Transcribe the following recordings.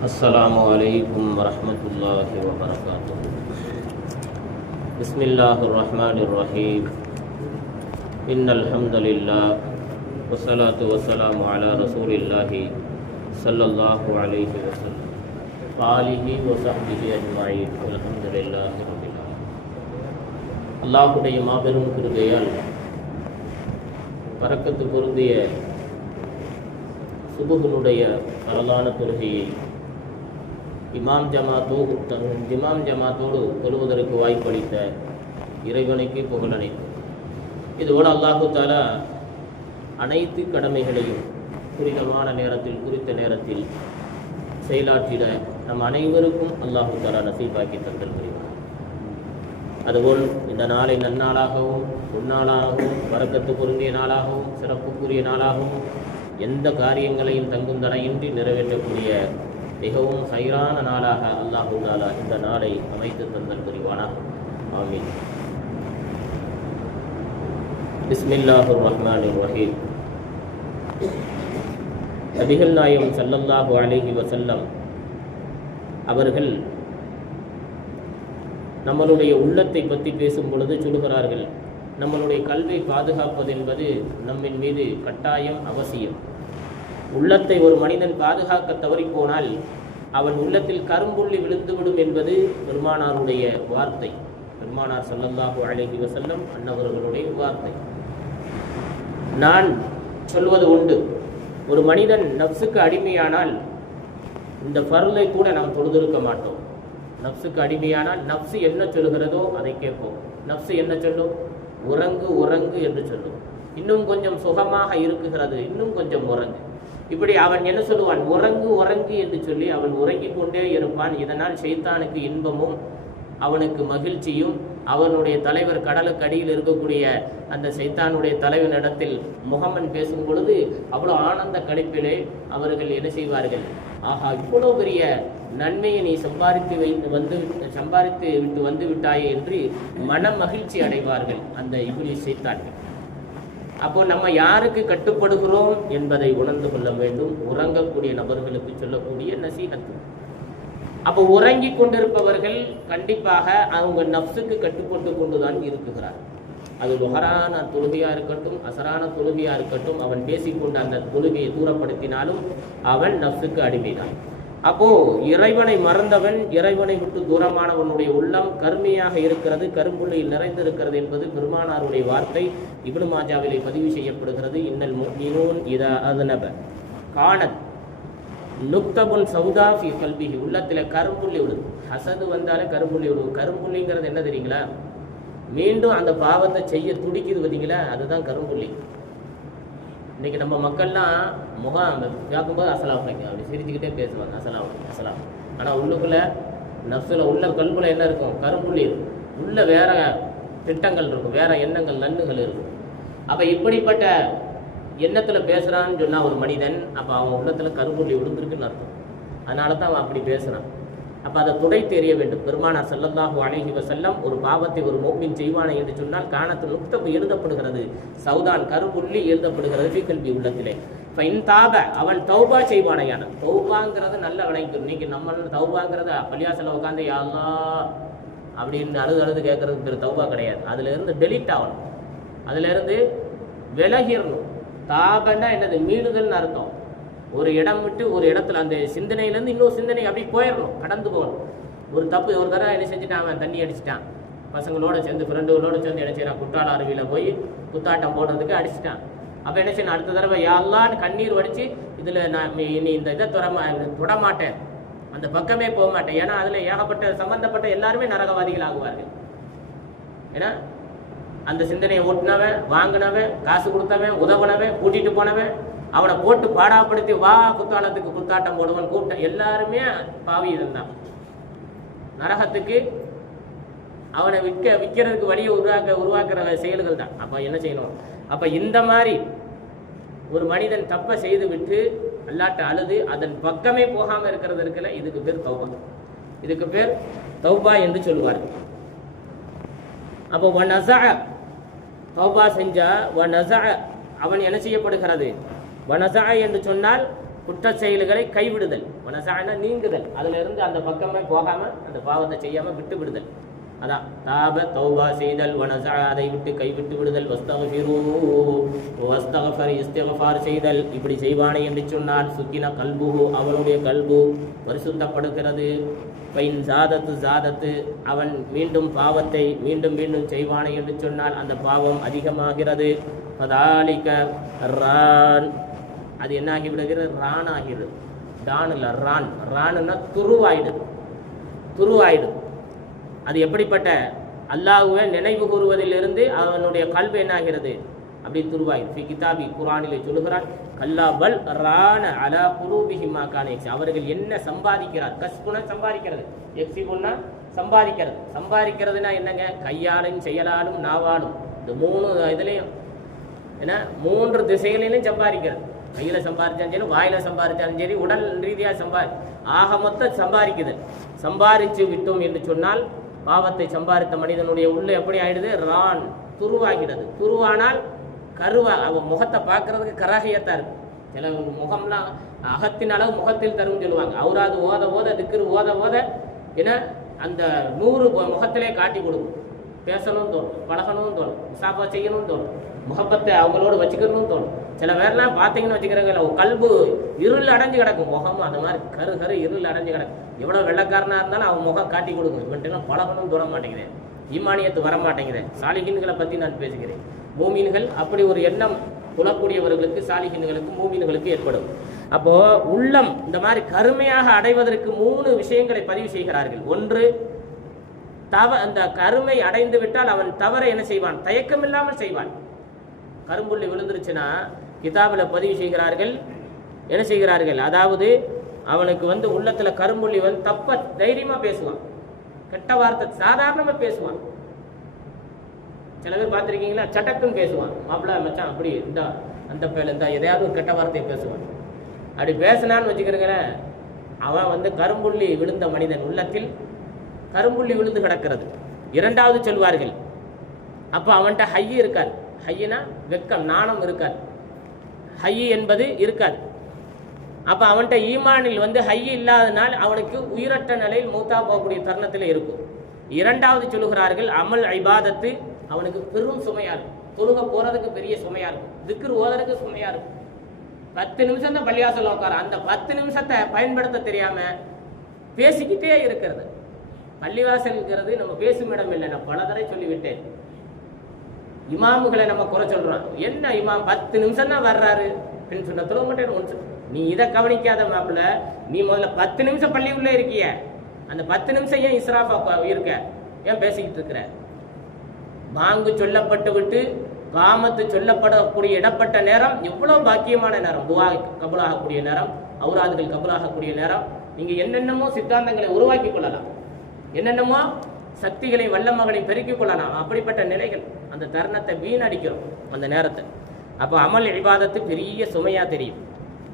السلام عليكم ورحمة الله وبركاته. بسم الله الرحمن الرحيم. إن الحمد لله والصلاة والسلام على رسول الله صلى الله عليه وسلم وآله وصحبه أجمعين والحمد لله رب العالمين. அல்லாஹ்வுடைய மாபெரும் கிருபையால் பரக்கத்து பொருந்திய சுபுஹுனுடைய பரலான தொழுகையை இமாம் ஜமாத்தோடு தொழுவதற்கு வாய்ப்பளித்த இறைவனுக்கு புகழனைத்து, இதோடு அல்லாஹு தாலா அனைத்து கடமைகளையும் குறித்த நேரத்தில் செயலாற்றிட நம் அனைவருக்கும் அல்லாஹு தாலா நசீபாக்கி தந்தல் புரிவார். அதுபோல் இந்த நாளை நன்னாளாகவும் பொன்னாளாகவும் பரக்கத்து பொருந்திய நாளாகவும் சிறப்புக்குரிய நாளாகவும் எந்த காரியங்களையும் தங்கும் தடையின்றி நிறைவேற்றக்கூடிய மிகவும் ஹைரான நாளாக அல்லாஹு தாலா இந்த நாளை அமைத்து தந்தல் புரிவானாக. ஆமீன். பிஸ்மில்லாஹிர் ரஹ்மானிர் ரஹீம். நபிகள் நாயகம் ஸல்லல்லாஹு அலைஹி வஸல்லம் அவர்கள் நம்மளுடைய உள்ளத்தை பற்றி பேசும் பொழுது சொல்லுகிறார்கள், நம்மளுடைய கல்வை பாதுகாப்பது என்பது நம்மின் மீது கட்டாயம் அவசியம். உள்ளத்தை ஒரு மனிதன் பாதுகாக்க தவறிப்போனால் அவன் உள்ளத்தில் கரும்புள்ளி விழுந்துவிடும் என்பது பெருமானாருடைய வார்த்தை. பெருமானார் ஸல்லல்லாஹு அலைஹி வஸல்லம் அன்னவர்களுடைய வார்த்தை. நான் சொல்வது உண்டு, ஒரு மனிதன் நஃப்ஸுக்கு அடிமையானால் இந்த ஃபர்லை கூட நாம் தொழுதிருக்க மாட்டோம். நஃப்ஸுக்கு அடிமையானால் நஃப்ஸு என்ன சொல்லுகிறதோ அதை கேட்போம். நஃப்ஸு என்ன சொல்லும்? உறங்கு உறங்கு என்று சொல்லும். இன்னும் கொஞ்சம் சுகமாக இருக்குகிறது, இன்னும் கொஞ்சம் உறங்கு. இப்படி அவன் என்ன சொல்லுவான்? உறங்கு உறங்கு என்று சொல்லி அவன் உறங்கிக் கொண்டே இருப்பான். இதனால் ஷைத்தானுக்கு இன்பமும் அவனுக்கு மகிழ்ச்சியும், அவனுடைய தலைவர் கடலுக்கு அடியில் இருக்கக்கூடிய அந்த ஷைத்தானுடைய தலைவனிடத்தில் முகமன் பேசும் பொழுது அவ்வளோ ஆனந்த கழிப்பிலே அவர்கள் என்ன செய்வார்கள்? ஆஹா, இவ்வளோ பெரிய நன்மையை நீ சம்பாதித்து விட்டு வந்து விட்டாயே என்று மன மகிழ்ச்சி அடைவார்கள் அந்த இப்லீஸ் ஷைத்தான்கள். அப்போ நம்ம யாருக்கு கட்டுப்படுகிறோம் என்பதை உணர்ந்து கொள்ள வேண்டும். உறங்கக்கூடிய நபர்களுக்கு சொல்லக்கூடிய நசீஹத்து. அப்போ உறங்கி கொண்டிருப்பவர்கள் கண்டிப்பாக அவங்க நஃப்ஸுக்கு கட்டுப்பட்டு கொண்டுதான் இருக்குகிறார். அது லுஹரான தொழுகையா இருக்கட்டும், அசரான தொழுகையா இருக்கட்டும், அவன் பேசிக்கொண்டு அந்த தொழுகையை தூரப்படுத்தினாலும் அவன் நஃப்ஸுக்கு அடிமைதான். அப்போ இறைவனை மறந்தவன், இறைவனை விட்டு தூரமானவனுடைய உள்ளம் கருமையாக இருக்கிறது, கரும்புள்ளியில் நிறைந்திருக்கிறது என்பது பெருமானாருடைய வார்த்தை. இப்னு மாஜாவிலே பதிவு செய்யப்படுகிறது. இன்னல் முஃமினூன் இதா அஸ்னப கானத் நுக்தபுன் சௌதா ஃபி கல்பிஹி. உள்ளத்தில் கரும்புள்ளி விடுது. ஹசது வந்தாலே கரும்புள்ளி விடுது. கரும்புள்ளிங்கிறது என்ன தெரியுங்களா? மீண்டும் அந்த பாவத்தை செய்ய துடிக்குது பார்த்தீங்களா, அதுதான் கரும்புள்ளி. இன்னைக்கு நம்ம மக்கள்லாம் முகம் கேட்கும்போது அசலாம் வைங்க அப்படி சிரிச்சுக்கிட்டே பேசுவாங்க, அசலாம் அசலாம். ஆனால் உள்ளுக்குள்ளே நஃப்ஸில் உள்ள கல்புல என்ன இருக்கும்? கரும்புள்ளி இருக்கும். உள்ள வேற திட்டங்கள் இருக்கும், வேற எண்ணங்கள் நன்னுகள் இருக்கும். அப்போ இப்படிப்பட்ட எண்ணத்தில் பேசுகிறான்னு சொன்னால் ஒரு மனிதன், அப்போ அவன் உள்ளத்தில் கரும்புள்ளி விழுந்திருக்குன்னு அர்த்தம். அதனால தான் அவன் அப்படி பேசுகிறான். அப்போ அதை துடைத்து எறிய வேண்டும். பெருமானார் ஸல்லல்லாஹு அலைஹி வஸல்லம் ஒரு பாவத்தை ஒரு முஃமின் செய்வானே என்று சொன்னால் கானத்து நுக்தபு எழுதப்படுகிறது, சௌதான் கரும்புள்ளி எழுதப்படுகிறது ஃபீ கல்பி உள்ளத்திலே. ஃபைன் தாப அவன் தௌபா செய்வானையான. தௌபாங்கிறது நல்ல விளைக்கும். இன்னைக்கு நம்ம தௌபாங்கிறத பள்ளியாசல உட்காந்து யா அல்லாஹ் அப்படின்னு அழுது கேட்கறதுக்கு பேர் தௌபா கிடையாது. அதுலேருந்து டெலீட் ஆகணும், அதுலேருந்து விலகிடணும். தாபன்னா என்னது? மீளுதல்னு அர்த்தம். ஒரு இடம் விட்டு ஒரு இடத்துல அந்த சிந்தனையிலேருந்து இன்னொரு சிந்தனை அப்படி போயிடணும், கடந்து போகணும். ஒரு தப்பு ஒரு தடவை என்ன செஞ்சுட்டான்? அவன் தண்ணி அடிச்சிட்டான். பசங்களோட சேர்ந்து ஃப்ரெண்டுகளோடு சேர்ந்து என்ன செய்யறான்? குற்றால அருவியில் போய் குத்தாட்டம் போடுறதுக்கு அடிச்சிட்டான். அப்போ என்ன செய்யணும்? அடுத்த தடவை யாழ்லான்னு கண்ணீர் வடித்து இதில் நான் இனி இந்த இதை தொடமாட்டேன், அந்த பக்கமே போக மாட்டேன். ஏன்னா அதில் ஏகப்பட்ட சம்பந்தப்பட்ட எல்லாருமே நரகவாதிகள் ஆகுவார்கள். ஏன்னா அந்த சிந்தனையை ஓட்டினவன், வாங்கினவன், காசு கொடுத்தவன், உதவுனவன், கூட்டிகிட்டு போனவன், அவனை போட்டு பாடாப்படுத்தி வா குத்தாட்டத்துக்கு குத்தாட்டம் போடுவன் கூட்டம் எல்லாருமே பாவி இருந்தான். நரகத்துக்கு அவனை விற்கிறதுக்கு வழியை உருவாக்குற செயல்கள் தான். அப்போ என்ன செய்யணும்? அப்போ இந்த மாதிரி ஒரு மனிதன் தப்பை செய்து விட்டு அல்லாட்ட அழுது அதன் பக்கமே போகாமல் இருக்கிறது இருக்குல்ல, இதுக்கு பேர் தௌபா. இதுக்கு பேர் தௌபா என்று சொல்லுவார். அப்போ தௌபா செஞ்சா அவன் என்ன செய்யப்படுகிறது? வனசா என்று சொன்னால் குற்ற செயல்களை கைவிடுதல், மனசான நீங்குதல், அதுல இருந்து அந்த பக்கமே போகாம அந்த பாவத்தை செய்யாம விட்டு விடுதல். அதான் தாப தௌபா செய்தல், வனசா அதை விட்டு கைவிட்டு விடுதல், வஸ்தகஃபர் இஸ்திக்ஃபார் செய்தல். இப்படி செய்வானே என்று சொன்னால் சுக்கின கல்புஹு அவனுடைய கல்பு பரிசுத்தப்படுகிறது. பைன் ஜாதத்து ஜாதத்து அவன் மீண்டும் பாவத்தை மீண்டும் மீண்டும் செய்வானே என்று சொன்னால் அந்த பாவம் அதிகமாகிறது. பதாலிக்க ரான் அது என்ன ஆகிவிடுகிறது? ரான் ஆகிறது. டான் இல்லை ரான். ரானுன்னா துருவாயிடுது. துருவாயிடுது. அது எப்படிப்பட்ட அல்லாஹ்வை நினைவு கூறுவதிலிருந்து அவனுடைய கல்வி என்ன ஆகிறது? அப்படி துருவாயிடும். கிதாபி குரானிலே சொல்லுகிறான், கல்லா பல் ரான அலா குலூபிஹிம் மா கான யக்ஸிபூன். அவர்கள் என்ன சம்பாதிக்கிறார்? கஸ்புன சம்பாதிக்கிறது, யக்ஸிபூன்னா சம்பாதிக்கிறது. சம்பாதிக்கிறதுனா என்னங்க? கையாலும் செயலாலும் நாவாலும். இந்த மூணு இதுலையும் ஏன்னா 3 திசைகளிலும் சம்பாதிக்கிறது. கையில சம்பாதிச்சாலும் சரி, வாயில சம்பாதிச்சாலும் சரி, உடல் ரீதியாக ஆக மொத்தம் சம்பாதிக்குது. சம்பாதிச்சு விட்டோம் என்று சொன்னால் பாவத்தை சம்பாதித்த மனிதனுடைய உள்ள எப்படி ஆயிடுது? ரான், துருவாகிறது. துருவானால் கருவா அவன் முகத்தை பார்க்கறதுக்கு கராகியத்தா இருக்கு. சில முகம்லாம் அகத்தின் அளவு முகத்தில் தரும் சொல்லுவாங்க. அவராது ஓத ஓத திக்கிற ஓத ஓத ஏன்னா அந்த 100 முகத்திலே காட்டி கொடுக்கும். பேசணும்னு தோணும், பழகணும்னு தோணும், சாப்பா செய்யணும்னு தோணும், முகப்பத்தை அவங்களோட வச்சுக்கணும்னு தோணும். சில பேர்லாம் பார்த்தீங்கன்னு வச்சுக்கிறாங்க, கல்பு இருள் அடைஞ்சு கிடக்கும். முகமும் அந்த மாதிரி கரு இருள் அடைஞ்சு கிடக்கும். எவ்வளோ வெள்ளக்காரனா இருந்தாலும் அவன் முகம் காட்டி கொடுக்கும். இவன்ட்டெல்லாம் பழகணும்னு தோண மாட்டேங்கிறேன், ஈமானியத்து வர மாட்டேங்கிறேன். சாலிஹீன்களை பற்றி நான் பேசுகிறேன். மூமீன்கள் அப்படி ஒரு எண்ணம் புலக்கூடியவர்களுக்கு, சாலிஹீன்களுக்கு, மூமீன்களுக்கு ஏற்படும். அப்போ உள்ளம் இந்த மாதிரி கருமையாக அடைவதற்கு 3 விஷயங்களை பதிவு செய்கிறார்கள். ஒன்று, அந்த கருமை அடைந்து விட்டால் அவன் தவறை என்ன செய்வான்? தயக்கம் இல்லாமல் செய்வான். கரும்புள்ளி விழுந்துருச்சுன்னா கிதாபில் பதிவு செய்கிறார்கள், என்ன செய்கிறார்கள்? அதாவது அவனுக்கு உள்ளத்துல கரும்புள்ளி தப்ப தைரியமா பேசுவான், கெட்ட வார்த்தை சாதாரணமா பேசுவான். சில பேர் பார்த்துருக்கீங்களா? சட்டக்குன்னு பேசுவான். மாப்பிள்ளை மச்சான் அப்படி இந்த அந்த பேல இருந்தா எதையாவது ஒரு கெட்ட வார்த்தையை பேசுவான். அப்படி பேசினான்னு வச்சுக்கிறேன், அவன் கரும்புள்ளி விழுந்த மனிதன், உள்ளத்தில் கரும்புள்ளி விழுந்து கிடக்கிறது. 2வது சொல்வார்கள், அப்போ அவன்கிட்ட ஹையி இருக்காது. ஹையினா வெக்கம், நாணம் இருக்காது. ஹையி என்பது இருக்காது. அப்போ அவன்கிட்ட ஈமானில் ஹையி இல்லாதனால் அவனுக்கு உயிரற்ற நிலையில் மூத்தா போகக்கூடிய தருணத்தில் இருக்கும். 2வது சொல்லுகிறார்கள், அமல் இபாதத்து அவனுக்கு பெரும் சுமையா இருக்கும். தொழுக போறதுக்கு பெரிய சுமையா இருக்கும், திக்ர் ஓதறதுக்கு சுமையா இருக்கும். 10 நிமிஷம் தான் பள்ளிவாசல் உட்கார, அந்த 10 நிமிஷத்தை பயன்படுத்த தெரியாம பேசிக்கிட்டே இருக்கிறது. பள்ளிவாசல்ங்கிறது நம்ம பேசும் இடம் இல்லை. நான் பல தடவை சொல்லிவிட்டேன். இமாமுகளை நம்ம குறை சொல்றோம். என்ன இமாம் 10 நிமிஷம் தான் வர்றாரு அப்படின்னு சொன்ன தொழுக மாட்டேன். நீ இதை கவனிக்காத மாப்பிள்ள, நீ முதல்ல 10 நிமிஷம் பள்ளி உள்ள இருக்கிய, அந்த 10 நிமிஷம் ஏன் இஸ்ராஃபா இருக்க? ஏன் பேசிக்கிட்டு இருக்கிற? பாங்கு சொல்லப்பட்டு விட்டு காமத்து சொல்லப்படக்கூடிய இடப்பட்ட நேரம் எவ்வளவு பாக்கியமான நேரம். துவா கபுலாகக்கூடிய நேரம், அவுராதுகள் கபுலாகக்கூடிய நேரம். நீங்க என்னென்னமோ சித்தாந்தங்களை உருவாக்கி கொள்ளலாம், என்னென்னமோ சக்திகளை வல்லமகளை பெருக்கிக் கொள்ளலாம். அப்படிப்பட்ட நிலைகள், அந்த தருணத்தை வீணடிக்கிறோம் அந்த நேரத்தை. அப்போ அமல் இபாதத்து பெரிய சுமையா தெரியும்.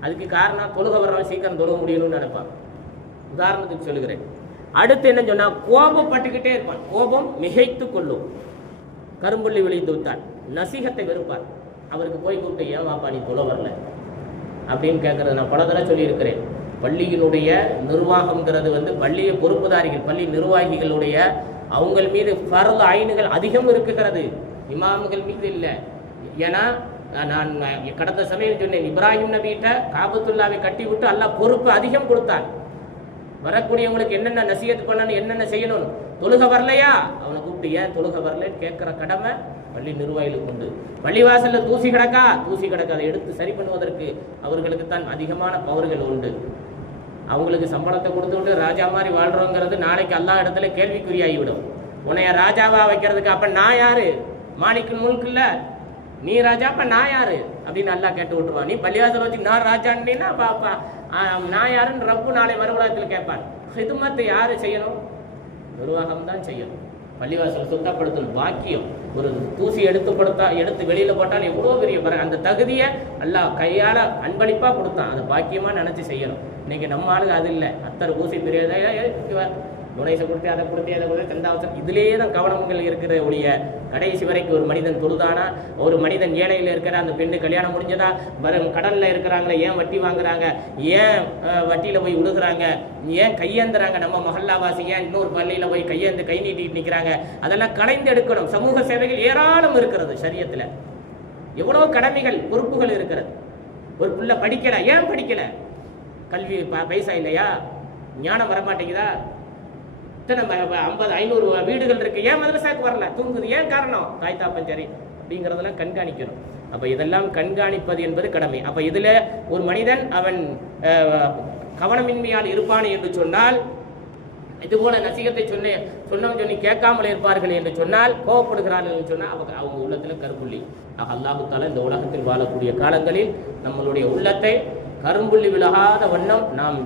அதுக்கு காரணம் தொழுக வர்றவன் சீக்கிரம் தொழுக முடியணும்னு நினைப்பான். உதாரணத்துக்கு சொல்லுகிறேன். அடுத்து என்ன சொன்னா, கோபப்பட்டுக்கிட்டே இருப்பான். கோபம் மிகைத்து கொள்ளும். கரும்புள்ளி விழித்து விட்டான், நசீகத்தை வெறுப்பார். அவருக்கு போய் கூப்பிட்டு, ஏன் வாப்பா நீ தொழ வரல அப்படின்னு கேட்கறது நான் பல தடவை சொல்லியிருக்கிறேன். பள்ளியினுடைய நிர்வாகம்ங்கிறது பள்ளியை பொறுப்புதாரிகள், பள்ளி நிர்வாகிகளுடைய அவங்கள் மீது ஃபர்து ஐனுகள் அதிகம் இருக்குகிறது, இமாமுகள் மீது இல்லை. ஏன்னா நான் கடந்த சமயம் சொன்னேன், இப்ராஹிம் நபிகிட்ட காபத்துல்லாவை கட்டி விட்டு அல்லாஹ் பொறுப்பு அதிகம் கொடுத்தான். வரக்கூடியவங்களுக்கு என்னென்ன நசியத் பண்ணணும், என்னென்ன செய்யணும். தொழுக வரலையா அவனை கூப்பிட்டு ஏன் தொழுக வரலன்னு கேட்குற கடமை பள்ளி நிர்வாகிகளுக்கு உண்டு. பள்ளிவாசல்ல தூசி கிடக்கா, தூசி கிடக்க அதை எடுத்து சரி பண்ணுவதற்கு அவர்களுக்கு தான் அதிகமான பவர்கள் உண்டு. அவங்களுக்கு சம்பளத்தை கொடுத்து விட்டு ராஜா மாதிரி வாழ்றோங்கிறது நாளைக்கு எல்லா இடத்துல கேள்விக்குறியாகிவிடும். உன்னைய ராஜாவா வைக்கிறதுக்கு அப்ப நான் யாரு? மாலிக்கு முழுக்கு இல்ல, நீ ராஜா, அப்ப நான் யாரு அப்படின்னு நல்லா கேட்டு விட்டுருவான். நீ பள்ளிவாசல் வச்சு நான் ராஜான்னா பாப்பா நான் யாருன்னு ரப்பு நாளை மறுபுறத்தில் கேட்பான். ஹிதுமத்தை யாரு செய்யணும்? நிர்வாகம் தான் செய்யணும். பள்ளிவாசல் சுத்தப்படுத்தும் பாக்கியம். ஒரு தூசி எடுத்து வெளியில போட்டாலும் எவ்வளோ பெரிய அந்த தகுதியை எல்லாம் கையால அன்பளிப்பா கொடுத்தான். அதை பாக்கியமா நினைச்சு செய்யணும். இன்னைக்கு நம்ம ஆளுங்க அது இல்லை. அத்தர் ஊசி பெரியதா டொனேஷன் கொடுத்து அதை கொடுத்து சந்தாவசம் இதிலேயே தான் கவனங்கள் இருக்கிற ஒழிய கடைசி வரைக்கும் ஒரு மனிதன் தொழுதானா, ஒரு மனிதன் ஏழையில் இருக்கிற அந்த பெண்ணு கல்யாணம் முடிஞ்சதா, வரும் கடல்ல இருக்கிறாங்களே ஏன் வட்டி வாங்குறாங்க, ஏன் வட்டியில போய் விழுகிறாங்க, ஏன் கையேந்துறாங்க, நம்ம மஹல்லாவாசி ஏன் இன்னொரு பள்ளியில போய் கையேந்து கை நீட்டிட்டு நிற்கிறாங்க, அதெல்லாம் கலைந்து எடுக்கணும். சமூக சேவைகள் ஏராளம் இருக்கிறது. ஷரியத்துல எவ்வளவு கடமைகள் பொறுப்புகள் இருக்கிறது. ஒரு பிள்ளை படிக்கல, ஏன் படிக்கல? கல்வி பைசா இல்லையா, ஞானம் வரமாட்டேங்குதா, இத்தனை 50 500 வீடுகள் இருக்கு, ஏன் மதரசாக்கு வரல, தூங்குது, ஏன் காரணம்? தாய்தா பஞ்சரி அப்படிங்கிறதெல்லாம் கண்காணிக்கணும். அப்ப இதெல்லாம் கண்காணிப்பது என்பது கடமை. அப்ப இதுல ஒரு மனிதன் அவன் கவனமின்மையால் இருப்பான் என்று சொன்னால், இது போல நசீகத்தை சொன்னவன் சொல்லி கேட்காமல் இருப்பார்கள் என்று சொன்னால், கோவப்படுகிறார்கள் என்று சொன்னால் அவங்க உள்ளத்துல கருப்புள்ளி. அல்லாஹு தஆலா இந்த உலகத்தில் வாழக்கூடிய காலங்களில் நம்மளுடைய உள்ளத்தை கரும்புள்ளி விலகாத வண்ணம் நாம்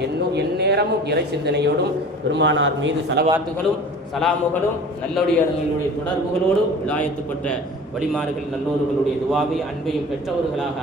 எந்நேரமும் இறை சிந்தனையோடும் பெருமானார் மீது சலவாத்துகளும் சலாமுகளும் நல்லடியார்களுடைய தொடர்புகளோடும் விலாயத்து பெற்ற வழிமாறுகள் நல்லோர்களுடைய துவாவை அன்பையும் பெற்றவர்களாக